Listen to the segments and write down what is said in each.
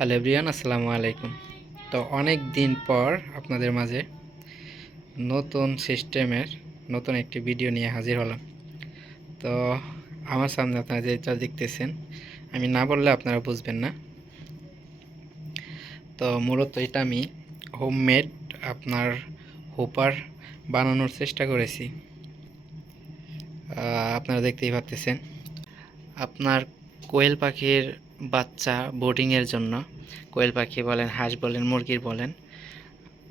Hello everyone আসসালামু আলাইকুম। তো অনেক দিন পর আপনাদের মাঝে নতুন সিস্টেমের নতুন একটি ভিডিও নিয়ে হাজির হলাম। তো আমার সামনে আপনারা যেটা দেখতেছেন, আমি না বললে আপনারা বুঝবেন না। তো মূলত এটা আমি হোমমেড আপনার হোপার বানানোর চেষ্টা করেছি। আপনারা দেখতেই পাচ্তেছেন আপনার কোয়েল পাখির বাচ্চা বোর্ডিংয়ের জন্য, কোয়েল পাখি বলেন, হাঁস বলেন, মুরগির বলেন,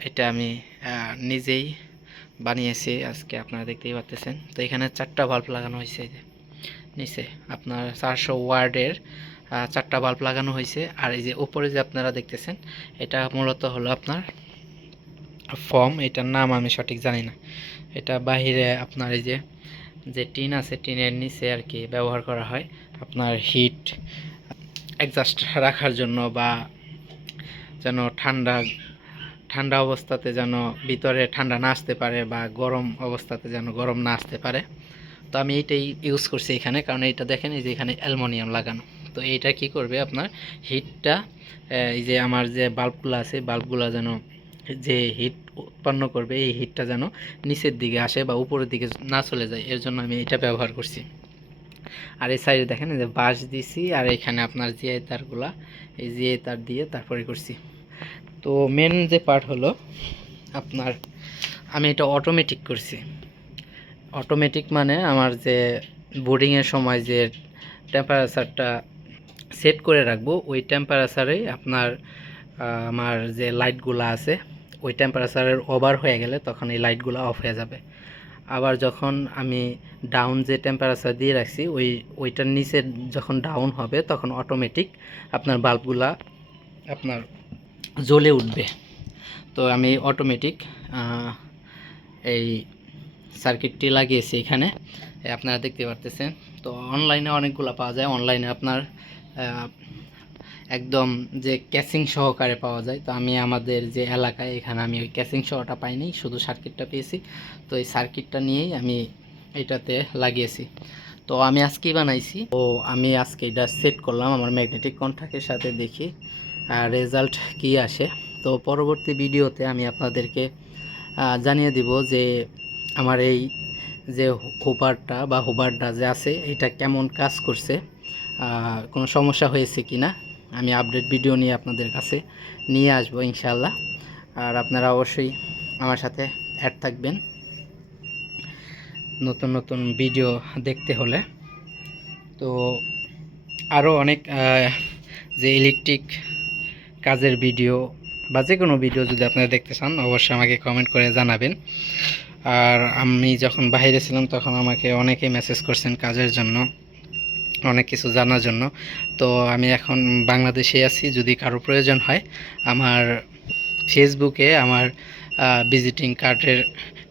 এটা আমি নিজেই বানিয়েছি আজকে, আপনারা দেখতেই পাচ্তেছেন তো এখানে চারটা বাল্ব লাগানো হয়েছে যে, নিচে। আপনার চারশো ওয়ার্ডের চারটা বাল্ব লাগানো হয়েছে। আর এই যে উপরে যে আপনারা দেখতেছেন, এটা মূলত হলো আপনার ফর্ম এটার নাম আমি সঠিক জানি না। এটা বাহিরে আপনার এই যে যে টিন আছে, টিনের নিচে আর কি ব্যবহার করা হয়। আপনার হিট অ্যাডজাস্ট রাখার জন্য বা যেন ঠান্ডা ঠান্ডা অবস্থাতে যেন ভিতরে ঠান্ডা না আসতে পারে বা গরম অবস্থাতে যেন গরম না আসতে পারে। তো আমি এইটাই ইউজ করছি এখানে, কারণ এইটা দেখেন, এই যে এখানে অ্যালমোনিয়াম লাগানো। তো এইটা কি করবে আপনার? হিটটা এই যে আমার যে বাল্বগুলো আছে বাল্বগুলো যেন যে হিট উৎপন্ন করবে, এই হিটটা যেন নিচের দিকে আসে বা উপরের দিকে না চলে যায়, এর জন্য আমি এটা ব্যবহার করছি। আর এই সাইডে দেখেন যে বাঁশ দিছি, আর এখানে আপনার জিআই তারগুলা এই জিআই তার দিয়ে তারপরে করছি। তো মেন যে পার্ট হলো, আপনার, আমি এটা অটোমেটিক করছি। অটোমেটিক মানে আমার যে বোর্ডিংয়ের সময় যে টেম্পারেচারটা সেট করে রাখব, ওই টেম্পারেচারেই আপনার আমার যে লাইটগুলো আছে, ওই টেম্পারেচারের ওভার হয়ে গেলে তখন এই লাইটগুলো অফ হয়ে যাবে। আবার যখন আমি ডাউন যে টেম্পারেচার দিয়ে রাখছি, ওই, ওইটার নিচে যখন ডাউন হবে, তখন অটোমেটিক আপনার বাল্বগুলা আপনার জ্বলে উঠবে। তো আমি অটোমেটিক এই সার্কিটটি লাগিয়েছি এখানে। আপনারা দেখতে পারতেছেন। তো অনলাইনে অনেকগুলো পাওয়া যায়। অনলাইনে আপনার একদম যে ক্যাসিং সহকারে পাওয়া যায়। তো আমি আমাদের যে এলাকায় এখানে আমি ওই ক্যাসিং সহটা পাইনি শুধু সার্কিটটা পেয়েছি। তো এই সার্কিটটা নিয়েই আমি এটাতে লাগিয়েছি। তো আমি আজকেই বানাইছি। তো আমি আজকে এটা সেট করলাম আমার ম্যাগনেটিক কন্ট্রাক্টের সাথে দেখি রেজাল্ট কি আসে। তো পরবর্তী ভিডিওতে আমি আপনাদেরকে জানিয়ে দিব যে আমার এই যে হোবারটা বা হোবারটা যে আছে, এটা কেমন কাজ করছে কোনো সমস্যা হয়েছে কি না আমি আপডেট ভিডিও নিয়ে আপনাদের কাছে নিয়ে আসব ইনশাল্লাহ আর আপনারা অবশ্যই আমার সাথে অ্যাড থাকবেন নতুন নতুন ভিডিও দেখতে হলে। তো আরও অনেক যে ইলেকট্রিক কাজের ভিডিও বা যে কোনো ভিডিও যদি আপনারা দেখতে চান, অবশ্যই আমাকে কমেন্ট করে জানাবেন। আর আমি যখন বাইরে ছিলাম, তখন আমাকে অনেকেই মেসেজ করছেন কাজের জন্য। অনেক কিছু জানার জন্য। তো আমি এখন বাংলাদেশে আছি, যদি কারও প্রয়োজন হয়। আমার ফেসবুকে আমার ভিজিটিং কার্ডের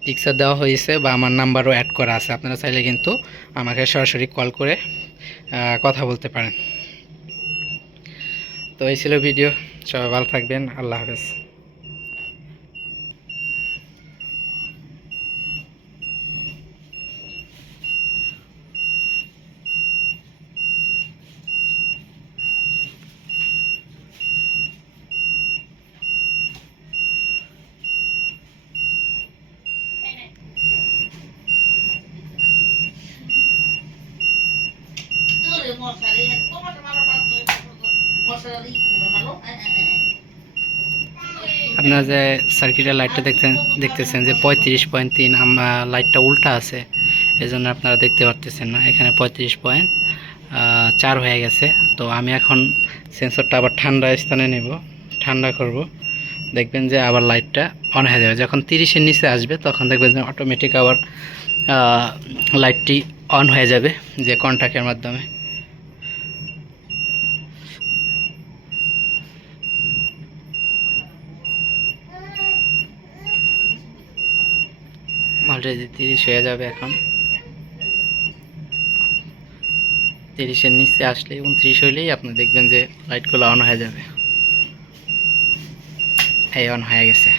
পিকচার দেওয়া হয়েছে বা আমার নাম্বারও অ্যাড করা আছে। আপনারা চাইলে কিন্তু আমাকে সরাসরি কল করে কথা বলতে পারেন। তো এই ছিল ভিডিও সবাই ভালো থাকবেন। আল্লাহ হাফেজ। আপনারা যে সার্কিটের লাইটটা দেখতেন দেখতেছেন যে পঁয়ত্রিশ পয়েন্ট তিন লাইটটা উল্টা আছে এই জন্য আপনারা দেখতে পারতেছেন না। এখানে পঁয়ত্রিশ পয়েন্ট চার হয়ে গেছে। তো আমি এখন সেন্সরটা আবার ঠান্ডা স্থানে নেব, ঠান্ডা করব। দেখবেন যে আবার লাইটটা অন হয়ে যাবে। যখন তিরিশের নিচে আসবে, তখন দেখবেন যে অটোমেটিক আবার লাইটটি অন হয়ে যাবে, যে কন্ট্যাক্টের মাধ্যমে। অলরেডি তিরিশ হয়ে যাবে এখন। তিরিশের নিচে আসলে উনত্রিশ হইলেই আপনি দেখবেন যে লাইটগুলো অন হয়ে যাবে। এই অন হয়ে গেছে।